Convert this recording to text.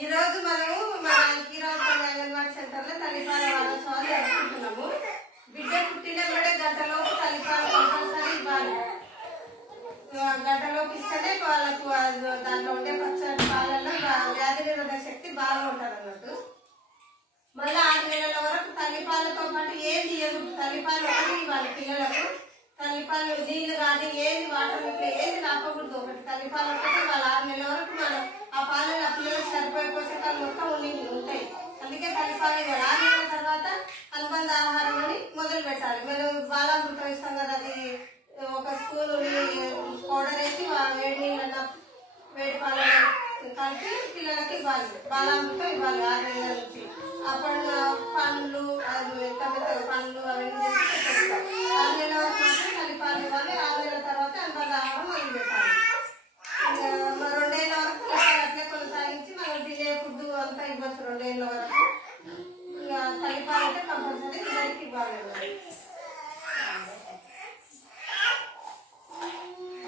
ఈ రోజు మనము మన కీరాపల్లి అంగన్వాడీ సెంటర్ లో తల్లిపాల వారోత్సవాలు జరుపుకుంటున్నాము. బిడ్డ పుట్టిన కూడా గంటలోపు తల్లిపాలు కంపల్సరీ ఇవ్వాలి. గంటలోపు ఇస్తేనే వాళ్ళకు దాంట్లో ఉండే పచ్చడి పాలల్లో వ్యాధి నిరోధక శక్తి బాగా ఉంటుంది అన్నట్టు. మళ్ళీ 6 నెలల వరకు తల్లిపాలతో పాటు ఏది ఇవ్వకూడదు. తల్లిపాలు ఒకటి ఇవ్వాలి పిల్లలకు. తల్లిపాలు నీళ్లు కానీ ఏది వాటర్ ఏది రాకూడదు. ఒకటి తల్లిపాలు ఒకటి వాళ్ళ 6 నెలల వరకు మనం ఆ పాలలో ఆ పిల్లలకు సరిపోయే పోషకాలు మొత్తం ఉంటాయి. అందుకే తల్లిపాలు ఇవ్వాలి. 6 నెలల తర్వాత అనుబంధ ఆహారం అని మొదలు పెట్టాలి. మనం బాలామృతం ఇస్తాం కదా, అది ఒక స్పూన్ పౌడర్ వేసి వేడి నీళ్ళ వేడి పాలు కలిపి పిల్లలకి ఇవ్వాలి. బాలామృతం ఇవ్వాలి 6 నెలల నుంచి. అప్పుడు పండ్లు పండ్లు అవన్నీ 6 నెలల వరకు